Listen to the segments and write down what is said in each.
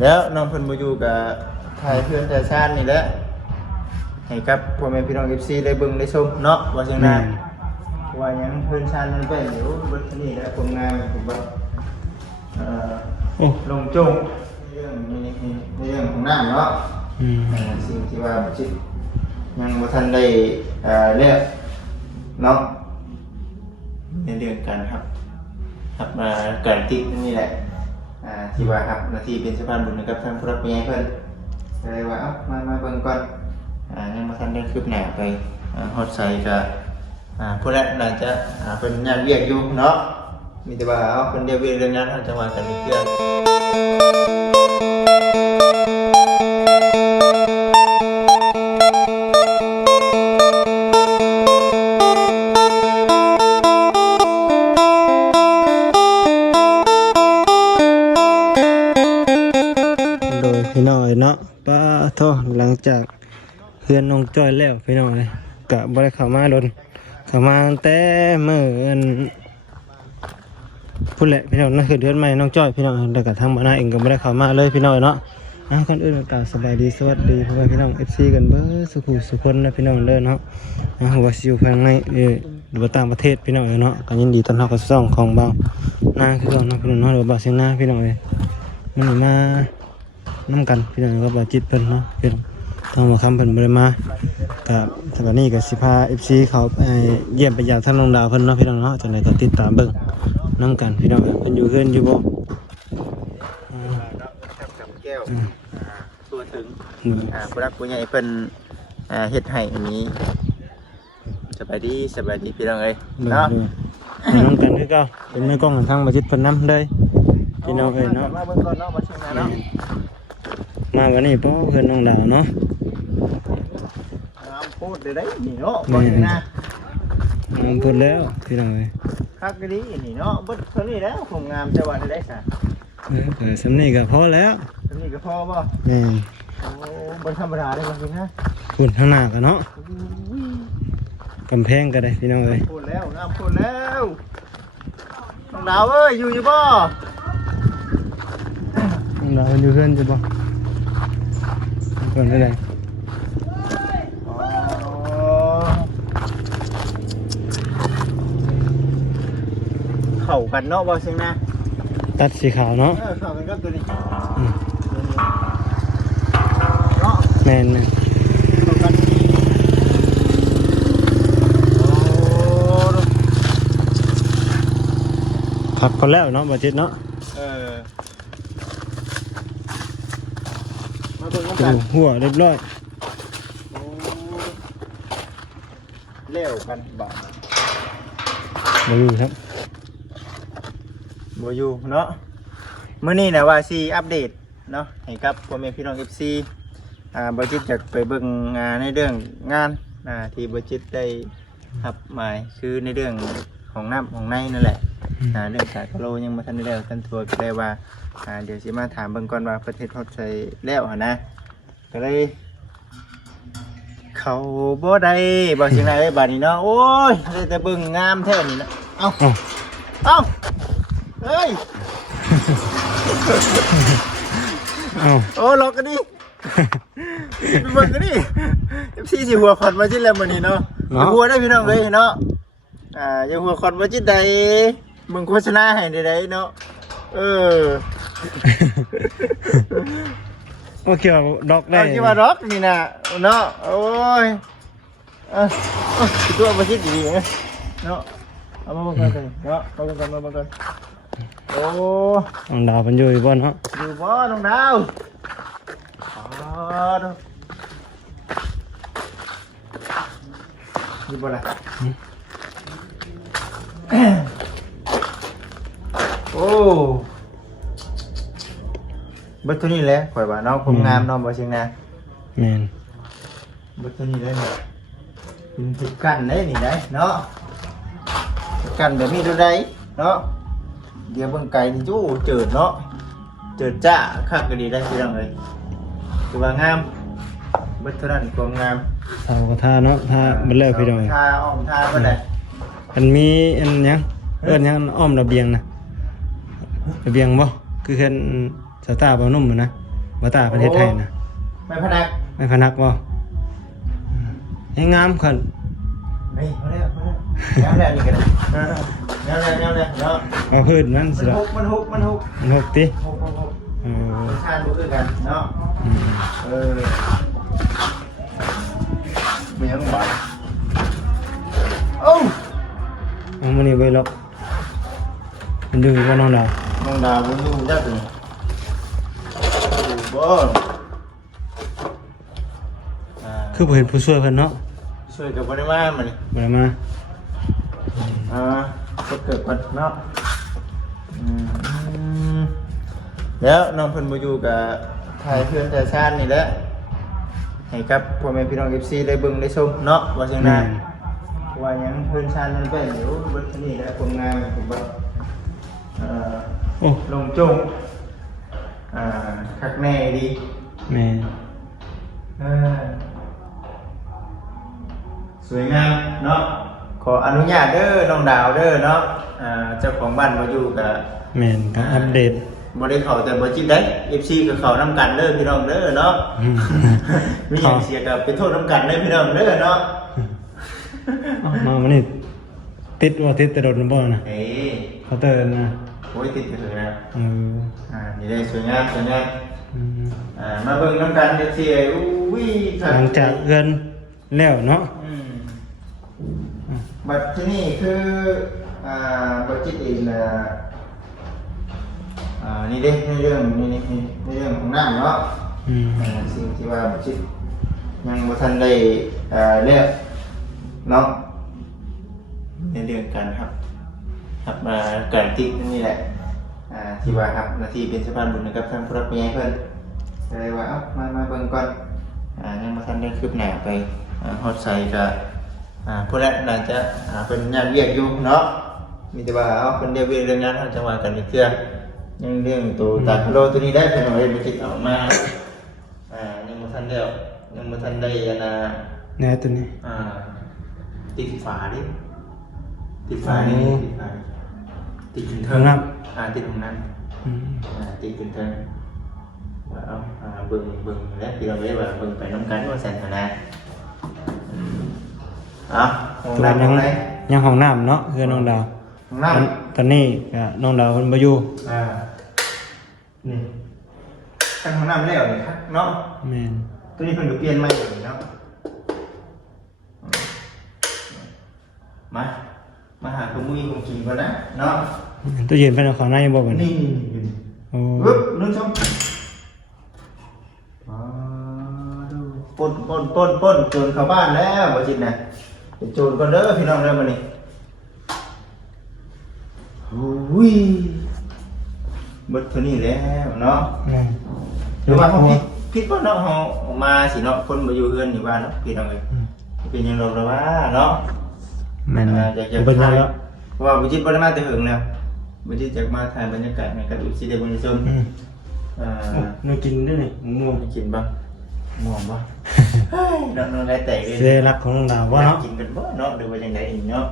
แล้วน้องเพิ่นบ่อยู่กับถ่ายเพื่อนแต่ชาตินี่แหละให้กับพ่อแม่พี่น้อง FC ได้เบิ่งได้ชมเนาะว่าจังนั้นว่าหยังเพื่อนชาติมันไปอยู่เบิดนี่แหละผลงานผมว่าลงจงเรื่องของน้ำเนาะสิ่งที่ว่าจิตยังบ่ทันได้เรียกเนาะในเรื่องการครับการติดนี่แหละที่ว่าครับหน้าที่เป็นสะพานบุญนะครับทางผู้รับผู้ใหญ่เพิ่นเลยว่ามาเบิ่งก่อนยังบ่ทันได้คืบหน้าไปฮอดใส่ก็ผู้นั้นน่าจะเพิ่นงานเวียกอยู่เนาะมีแต่ว่าเพิ่นเรียกเวียกเรื่องนั้นจังหวะกันเพื่อนพี่น้อยเนาะป้าท่อหลังจากเพื่อนน้องจ้อยแล้วพี่น้อยกะบ่ได้เข้ามาโดนเข้ามาแต่มื้อพุ่นแหละพี่น้องนั่นคือเดือนใหม่น้องจ้อยพี่น้องแล้วก็ทางบ้านเองก็บ่ได้เข้ามาเลยพี่น้อยเนาะก่อนอื่นก็สบายดีสวัสดีพ่อแม่พี่น้อง FC กันเบิดสุขคนนะพี่น้องเด้อเนาะว่าสิอยู่ภายในหรือว่าต่างประเทศพี่น้องเนาะก็ยินดีต้อนรับเข้าสู่ช่องของเบานาคือเก่าเนาะพี่น้องเนาะหรือว่าเบาเสียงนาพี่น้องมันมาน้ำกันพี่น้องก็บาจิตเพิ่นเนาะพี่น้องต้องมาคำเพิ่นบ่ได้มากับสถานีกับสิพา FC เขาเยี่ยมไปยามท่านน้องดาวเพิ่นเนาะพี่น้องเนาะจังได๋ก็ติดตามเบิ่งน้ำกันพี่น้องเพิ่นอยู่เฮือนอยู่บ่แก้วตัวถึงผู้รักผู้ใหญ่เพิ่นเฮ็ดให้อันนี้สบายดีพี่น้องเอ้ยเนาะน้ำกันคือเก่าเป็นมือกล้องทางบาจิตเพิ่นนำเลยพี่น้องเอ้ยเนาะมาเบิ่งก่อนเนาะมาชิมเนาะมาวันนี้เพราะเพื่อนน้องดาวเนาะพูดได้นี่เนาะบ่ถึงนะพูดแล้วพี่น้องเอ้ยคักดีนี่เนาะเบิดเท่านี้แล้วคงงามแต่ว่าได้ซะสำนี้ก็พอแล้วสำนี้ก็พอบ่โอ้บ่ธรรมดาเด้บ่จริงนะพูดข้างหน้าก็เนาะกำแพงก็ได้พี่น้องเอ้ยพูดแล้วงามพูดแล้วน้องดาวเอ้ยอยู่บ่น้องดาวอยู่เพื่อนจะบ่เพื่อนได้ไงเข้ากันเนาะบ่ซิงนะตัดสีขาวเนาะเข้ากันกับตัวนี้เนาะแม่นๆเข้ากันผักก็แล้วเนาะบ่จิตเนาะมาเบิ่งกัน หัวเรียบร้อยเลี้ยวกันบ่บ่อยู่ครับบ่อยู่เนาะมื้อนี้นะว่าสิอัปเดตเนาะให้กับพ่อแม่พี่น้อง FC บ่จิตจะไปเบิ่งในเรื่องงานที่บ่จิตได้รับหมายคือในเรื่องของน้ำของในนั่นแหละเรื่องจากโลยังบ่ทันได้แล้วทันทัวก็ได้ว่าเดี๋ยวสิมาถามเบิ่งก่อนว่าประเทศฮอดใส่แล้วหั่นนะก็เลยเขาบ่ได้บ่สิงได๋บัดนี้เนาะโอ้ยได้แต่เบิ่งงามแท้นี่นะเอ้าเฮ้ยโอ้ล็อกกันดิไปเบิ่งกันดิFC สิหัวขอดมาจิแล้วมื้อนี้เนาะหัวได้พี่น้องเลยเนาะอย่าหัวขอดมาจิใดมึงโฆษณาให้ใดๆเนาะโอเคดอกได้คิดว่าดอกนี่นะเนาะโอ้ยตัวมาคิดดีๆเนาะเอามาบังกันเนาะมาบังกันโอ้น้องดาวมันอยู่บ่เนาะอยู่บ่น้องดาวอยู่บ่ล่ะโอ้บัดตัวนี้แหละข่อยว่าเนาะคงงามเนาะบ่เชียงนาแม่นบัดตัวนี้เลยเนี่ยเป็นติดกันได้นี่ได้เนาะกันแบบนี้ดูได้เนาะเดี๋ยวเบิ่งไก่นี่จู้เจิดเนาะเจิดจ้าคักก็ดีได้พี่น้องเอ้ยคือว่างามบัดเท่านั้นความงามเสาก็ท่าเนาะท่ามันแล้วพี่น้องท่าอ้อมท่าบ่ได้มันมีอันหยังหยังอ้อมระเบียงนะระเบียงบ่คือเห็นสตาร์บ่นุ่มนะ บ่ตาประเทศไทยนะ ไม่พนัก ไม่พนักบ่ให้งามขึ้น เฮ้ยมาแล้วแล้วนี่กันแล้วเนาะ เอาพื้นนั่นสิ มัน ล่ะ ฮุก มันหกติ ฮุก เออ ชาติรู้กันเนาะ อืม มียังหวานโอ้ เอามื้อนี้ไว้ล็อกมันอยู่บ่น้องดาว น้องดาวมันอยู่จักนี่บ่ คือบ่เห็นผู้ช่วยเพิ่นเนาะ ช่วยกับบ่ได้มามันนี่ บ่ได้มา ก็เกิดก่อนเนาะแล้วน้องเพิ่นมาอยู่กับถ่ายเพื่อนแต่ชาตินี่แหละให้กับพ่อแม่พี่น้อง FC ได้เบิ่งได้ชมเนาะว่าจังได๋ว่าหยังเพื่อนชาติมันเป็นอยู่เบิดที่นี่แหละผลงานผมว่าโอ้ลงจงคักแน่ดี แม่ สวยงามเนาะขออนุญาตเด้อน้องดาวเด้อเนาะเจ้าของบ้านมาอยู่กับ แม่นก็อัปเดต บ่ได้เข้าแต่บ่จิตได้ FC ก็เข้านำกันเด้อพี่น้องเด้อเนาะมีหยังเสียก็เป็นโทษนำกันเด้อพี่น้องเด้อเนาะ มามันนี่ติดว่าติดแต่โดดบ่นะ เอ้ย เขาเตือนนะ โอ้ยติดถึงนะ Ừ. นี่ได้สวยงามมาเบิ่งนำกันจังซี่อุ้ย หลังจากเอื้อนแล้วเนาะ บัดที่นี่คือบ่จิตเองนี่เด้ในเรื่องในเรื่องของน้ำเนาะสิ่งที่ว่าบ่จิตยังบ่ทันได้เลือกเนาะในเรื่องการครับการติ๊กนี่แหละที่ว่าครับหน้าที่เป็นสะพานบุญนะครับทางผู้รับผู้ใหญ่เพิ่นเลยว่ามาเบิ่งก่อนยังบ่ทันได้คืบหน้าไปฮอดใส่ก็ผู้นั้นน่าจะเป็นงานเวียกอยู่เนาะมีแต่ว่าเพิ่นเรียกเวียกเรื่องนั้นจังหวะกันอีกเทื่อยังเรื่องตัวตาคาโลตัวนี้ได้เพิ่นเอาไว้บ่คิดเอามายังบ่ทันแล้วยังบ่ทันได้แน่ตัวนี้ติดฝาดิติดฝานี่ติดขึ้นเทิงติดตรงนั้นติดขึ้นเทิงว่าเบิ่งแล้วพี่เราไว้ว่าเบิ่งไปน้ำกันว่าแสนขนาดห้องน้ำยังไงยังห้องน้ำเนาะคือน้องดาวห้องน้ำตอนนี้ก็น้องดาวเพิ่นบ่อยู่นี่ตั้งห้องน้ำแล้วนี่ครับเนาะแม่นตัวนี้เพิ่นก็เปลี่ยนใหม่เลยเนาะมาหาขมุยของกินก่อนนะเนาะตู้เย็นเป็นของในบ่บัดนี้นี่โอ้นึกชมปนโจรเข้าบ้านแล้วบ่จิตนะเป็นโจรก่อนเด้อพี่น้องเด้อมื้อนี้อุ้ยเบิดเท่านี้แล้วเนาะหรือว่าเฮาผิดบ่เนาะเฮาออกมาสิเนาะคนบ่อยู่เฮือนอยู่บ้านเนาะพี่น้องเอ้ยเป็นหยังดอกละว่าเนาะแม่นอยากถ่ายเพราะว่าบุจิตบ่ได้มาแต่หึงแล้วบุจิตจากมาถ่ายบรรยากาศในกระดูกสีแดงบนส้มนูกินด้วยนี่ม่วงกินบ้างม่วงบ้างน้องได้แต่เลยเสรักของน้องดาวว่าเนาะกินกันบ่เนาะดูว่าจังได๋เนาะ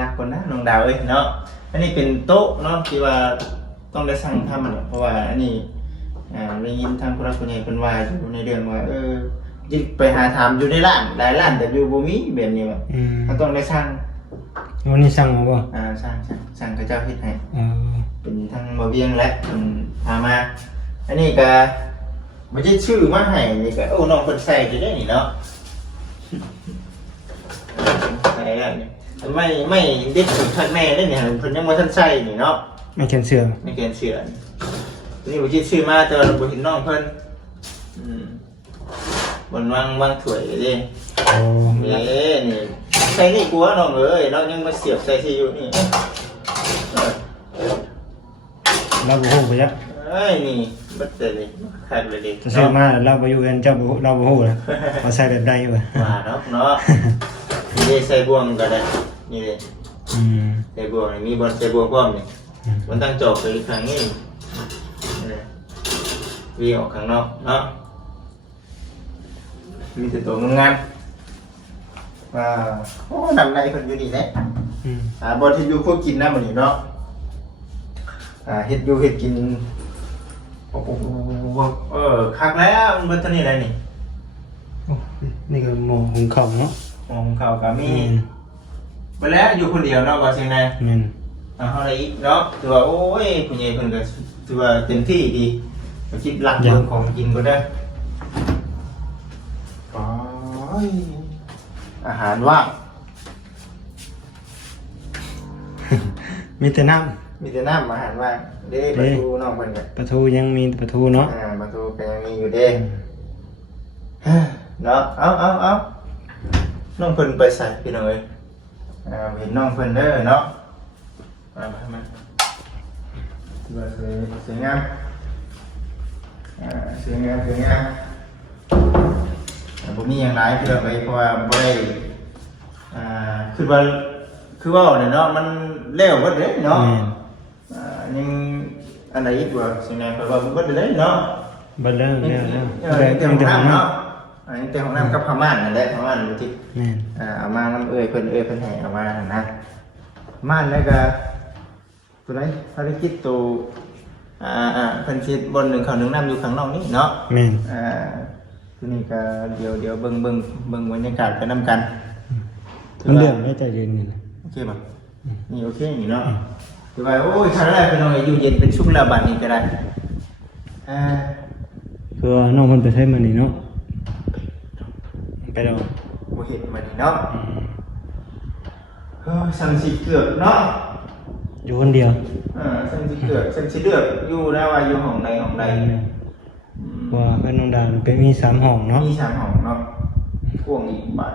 รักคนนะน้องดาวเอ้ยเนาะอันนี้เป็นโต๊ะเนาะที่ว่าต้องได้สั่งทำมันเพราะว่าอันนี้ได้ยินทางผู้รักผู้ใหญ่เพิ่นว่าอยู่ในเรื่องว่าจิไปหาถามอยู่ในร้านหลายร้านแต่อยู่บ่มีแบบนี้ว่าเขาต้องได้สั่งวันนี้สั่งบ่สั่งกับเจ้าเฮ็ดให้เป็นทางบ่เวียงและพามาอันนี้ก็บ่ใช่ชื่อมาให้นี่ก็โอ้น้องเพิ่นใส่อยู่ได้นี่เนาะใส่แล้วนี่ไม่เด็ดสุดทักแม่ได้นี่เพิ่นยังบ่ทันใส่นี่เนาะไม่แขนเสื้อไม่แขนเสื้อนี่บ่ใช่ชื่อมาแต่ว่าบ่เห็นน้องเพิ่นบนวางถ้วยดินี่ใส่นี่กลัวน้องเอ้ยเรายังมาเสียบใส่ที่อยู่นี่เราบ่ฮู้ไปจ้ะนี่บัดเตนี่ขาดเลยดิจะซื้อมาเราบ่อยู่กันเจ้าบ่เราบ่ฮู้นะว่าใส่แบบใดบ่ว่าเนาะนี่ใส่บ่วงก็ได้นี่เด้ใส่บ่วงมีบ่ใส่บ่วงพร้อมนี่มันตั้งจอบไปข้างนี้วีออกข้างนอกเนาะมีแต่ตัวงามโอ้นำในคนอยู่นี่แหละบอลที่อยู่พวกกินนะมันนี่เนาะเฮ็ดอยู่เฮ็ดกิน โอ้โหคักแล้วมันเบิดเท่านี้ได้นี่ โอ้นี่ก็หมอหุงข้าวเนาะ หม้อหุงข้าวก็มีไปแล้วอยู่คนเดียวเนาะว่าจังได๋ แม่น เอาอะไรอีกเนาะถือว่าโอ้ยผู้ใหญ่เพิ่นก็ถือว่าเต็มที่ดีก็คิดหลักเรื่องของกินก็ได้โอ้ยอาหารว่าง มีแต่น้ มีแต่น้ำอาหารว่างเด้ปลาทูน้องเพิ่นก็ ำปลาทูยังมีปลาทูเนาะ ปลาทูก็ยังมีอยู่เด้เนาะเอาน้องเพิ่นไปใส่พี่น้องเอ้ยเห็นน้องเพิ่นเด้อเนาะมาถือว่าสวยงามสวยงามผมมีอย่างไรคือเราไปเพราะว่าบ่ได้คือว่าเนี่ยเนาะมันเร็วกว่าเด้เนาะยังอันไหนอีกว่าสิ่งไหนเพราะว่าบ่ได้เนาะ บัดแล้วแล้ว แต่ของน้ำเนาะอันนี้แต่ของน้ำกับพม่านนั่นแหละพม่านอยู่ที่ แม่น เอามาน้ำเอ้ยเพิ่นให้เอามานะม่านแล้วก็ตัวไหนภารกิจตัวเพิ่นคิดบนหนึ่งเขาหนึ่งน้ำอยู่ข้างนอกนี่เนาะ แม่น ทีนี้ก็เดี๋ยวเบิ่งบรรยากาศไปนำกัน มันเดือดไม่ใจเย็นนี่นะ โอเคป่ะนี่โอเคนี่เนาะถือว่าโอ้ยครั้งแรกเป็นน้องอยู่เย็นเป็นชุกระบาดนี่ก็ได้คือว่าน้องมันไปใช้มันนี่เนาะไปแล้ว บ่เห็นมันนี่เนาะสั่งสิเกือบเนาะ อยู่คนเดียว สั่งสิเกือบสั่งสิเลือกอยู่แล้วว่าอยู่ห้องใดว่าเพื่อนน้องดาวเป็นมี3ห้องเนาะมี3ห้องเนาะกว้างอีกบาท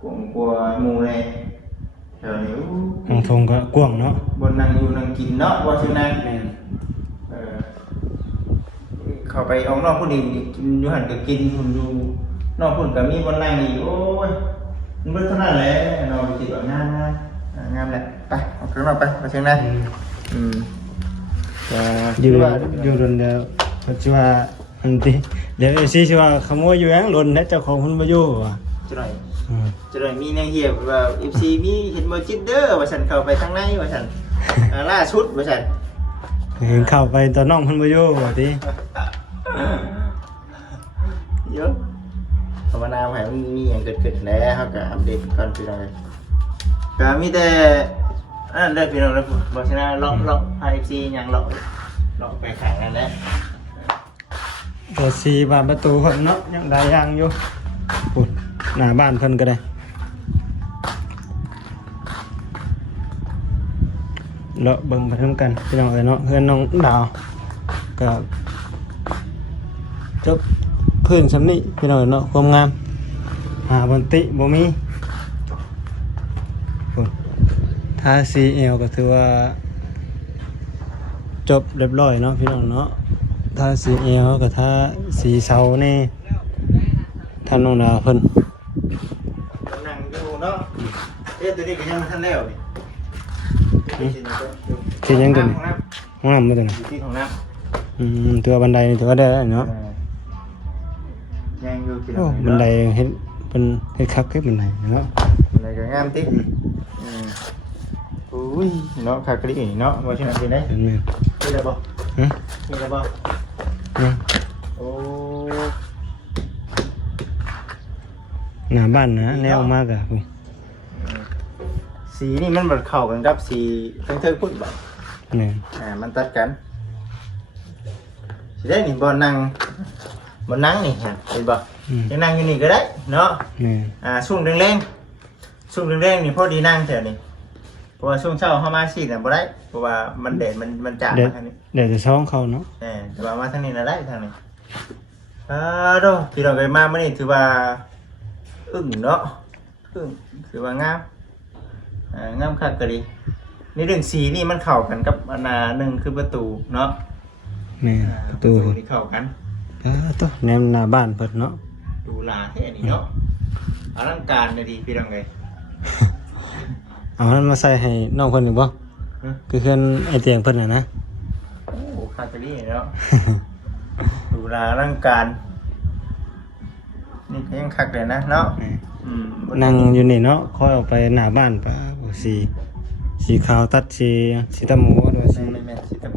กว้างกว่าหมู่เลยเดี๋ยวนี้ ห้องทงก็กว้างเนาะ บนนั่งอยู่นั่งกินเนาะว่าซื่อนั่งเข้าไปออกนอกผู้ดีกินอยู่หันก็กินคุณดูนอกพุ่นก็มีบนนั่งอีกโอ้ยมันเบิดเท่านั้นแหละเราคิดว่างามแหละไปออกข้างนอกไปเชิงนั่งอยู่โดนเดียวปัจจุบันอันที่เดี๋ยวสิว่าขโมยอยู่ยังหล่นและเจ้าของเพิ่นบ่อยู่ว่ะ จะหน่อยมีแนวเหียบว่า FC มีเห็นบ่จิตเด้อว่าฉันเข้าไปทางในว่าฉันล่าสุดว่าฉัน เห็นเข้าไปตอนน้องเพิ่นบ่อยู่ว่าติ เยอะภาวนาให้มันมีอย่างเกิดขึ้นแล้วครับก็อัปเดตก่อนพี่น้องก็มีแต่ได้พี่น้องแล้วบอกชนะล็อกไอซีอย่างล็อกไปขังนั่นแหละ ตัว4บานประตูเพิ่นเนาะยังได้ย่างอยู่ปุ่นหน้าบ้านเพิ่นก็ได้เลาะเบิ่งไปนํกันพี่น้องเอ้ยเนาะเพื่อนน้องดาวก็จบพื้นสำนี้พี่น้องเนาะความงามหาบนติบ่มีทาสีเอวก็ถือว่าจบเรียบร้อยเนาะพี่น้องเนาะทาสีเอวก็ทาสีเสานี่ท่านน้องดาวเพิ่น นั่งอยู่เนาะตัวนี้ก็ยังไม่ทันแล้วนี่ ที่ยังตัวนี้ห้องน้ำบ่ตัวนี้ ที่ของน้ำ ตัวบันไดนี่ถือว่าได้แล้วเนาะ ยังอยู่ที่ โอ้บันไดเฮ็ดเป็นเฮ็ดคักเฮ็ดบันไดเนาะ อะไรก็งามติ๊กอุ้ยเนาะคากรีเนาะว่าชนะที่ไหน เห็นมั้ย มีอะไรบ่ ฮะ มีอะไรบ่ นี่ โอ้ หน้าบ้านนะแนวมากอ่ะพุ่น สีนี่มันแบบเข้ากันกับสีเทิงพุ่นบ่ นี่ มันตัดกันสิได้นี่บ่นั่งนี่ฮะเห็นบ่จะนั่งอยู่นี่ก็ได้เนาะ นี่ ช่วงแรงนี่พอดีนั่งแถวนี้เพราะว่าช่วงเช้าเข้ามาสิน่ะบ่ได้เพราะว่ามันแดดมันจ้ามาทางนี้ เดี๋ยวจะซ้องเขาเนาะ แต่ว่ามาทางนี้น่ะได้ทางนี้โดพี่น้องเอ้ยมามื้อนี้ถือว่าอึ้งเนาะถือว่างามงามคักก็ดีในเรื่องสีนี่มันเข้ากันกับอันหนึ่งคือประตูเนาะ นี่ประตู ที่เข้ากัน ตัวแนมหน้าบ้านเพิ่นเนาะ ดูลาแค่นี้เนาะอลังการเลยดีพี่น้องเอ้ย เอามันมาใส่ให้น้องเพิ่นอีกบ่คือเพิ่นไอเตียงเพิ่นน่ะนะ โอ้คักก็ดีเนาะ ดูลาอลังการนี่ก็ยังคักเลยนะเนาะ นั่งอยู่นี่เนาะคอยออกไปหน้าบ้านป้าสีขาวตัดสีตะหมูด้วยสี แม่นสิตะโม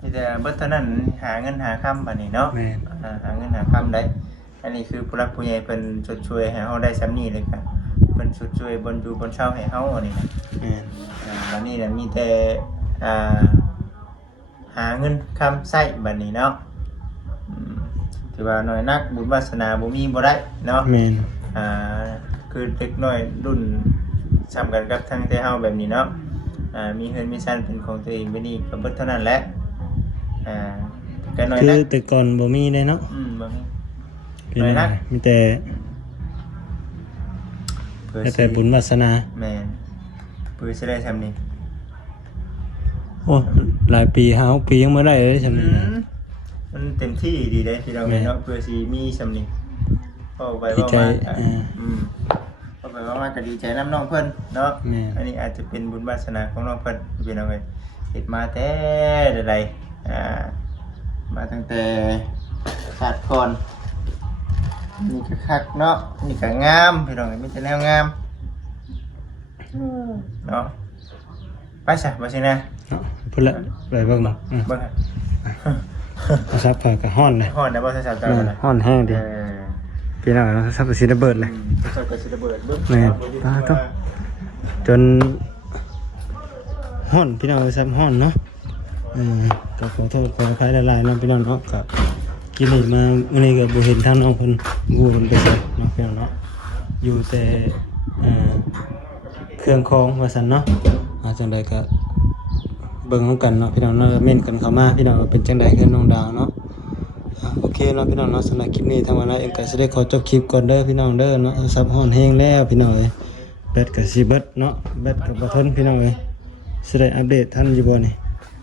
มีแต่เบิดเท่านั้นหาเงินหาค่ำบัดนี้เนาะ แม่น หาเงินหาค่ำได้อันนี้คือผู้รักผู้ใหญ่เพิ่นชดช่วยให้เฮาได้ซ้ำนี้เลยครับเพิ่นชดช่วยบนอยู่บนเช้าให้เฮาอันนี้นะ แม่น บัดนี้น่ะมีแต่หาเงินคำใช้บัดนี้เนาะถือว่าน้อยนักบุญวาสนาบ่มีบ่ได้เนาะ แม่น คือเด็กน้อยรุ่นซ้ำกันกับทางแต่เฮาแบบนี้เนาะมีเฮือนมีชั้นเป็นของตัวเองไปนี่ก็เบิดเท่านั้นแหละก็น้อย คื นั อก แต่ก่อนบ่มีเลยเนาะ บ่มี พี่ น้อยนัก มีแต่แต่บุญวาสนา แม่นปื้อสิได้ทำนี่ โอ้หลายปี5 ปียังบ่ได้เลยซั่นนี่นะ มันเต็มที่ดีเลยที่เรา แม่น เนาะเพื่อสิมีสำนี่เข้าไป ดี ว่า ใจ มาเข้าไปว่ามาก็ดีใจน้ำน้องเพิ่นเนาะ แม่น อันนี้อาจจะเป็นบุญวาสนาของน้องเพิ่นพี่น้องเอ้ยเฮ็ดมาแต่ใดมาตั้งแต่ชาติก่อนนี่ก็คักเนาะนี่ก็งามพี่น้องเอ้ยมีแต่แนวงามเนาะไปซะบ่สินะ เนาะพุ่นละไปเบิ่งเนาะ เบิ่งฮะ โทรศัพท์ก็ฮ้อนเลย ฮ้อนได้บ่ซะๆเจ้ากันนะ ฮ้อนแห้งดิพี่น้องโทรศัพท์ก็สิระเบิดเลย เจ้าก็สิระเบิดเบิ่ง แม่นปาโถ่ จนฮ้อนพี่น้องซ้ำฮ้อนเนาะก็ขอโทษขออภัยหลายๆเนาะพี่น้องเนาะก็กินนี่มามื้อนี้ก็บ่เห็นทางน้องเพิ่นงูเพิ่นไปใส่เนาะพี่น้องเนาะอยู่แต่เครื่องคองว่าซั่นเนาะจังไดก็เบิ่งนำกันเนาะพี่น้องเนาะเม่นกันเข้ามาพี่น้องว่าเป็นจังไดคือน้องดาวเนาะโอเคเนาะพี่น้องเนาะสำหรับคลิปนี้ทางวันนั้นเองก็สิได้ขอจบคลิปก่อนเด้อพี่น้องเด้อเนาะซับฮ้อนแฮงแล้วพี่น้องเอ้ยแบตก็สิเบิดเนาะแบตก็บ่ทนพี่น้องเอ้ยสิได้อัปเดตทันอยู่บ่นี่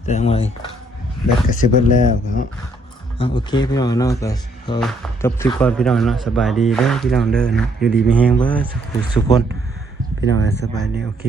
แต่จังว่าแบตก็สิเบิดแล้วเนาะโอเคพี่น้องเนาะก็จบคลิปก่อนพี่น้องเนาะสบายดีเด้อพี่น้องเด้อเนาะอยู่ดีมีแฮงเบิดสุขคนพี่น้องสบายดีโอเค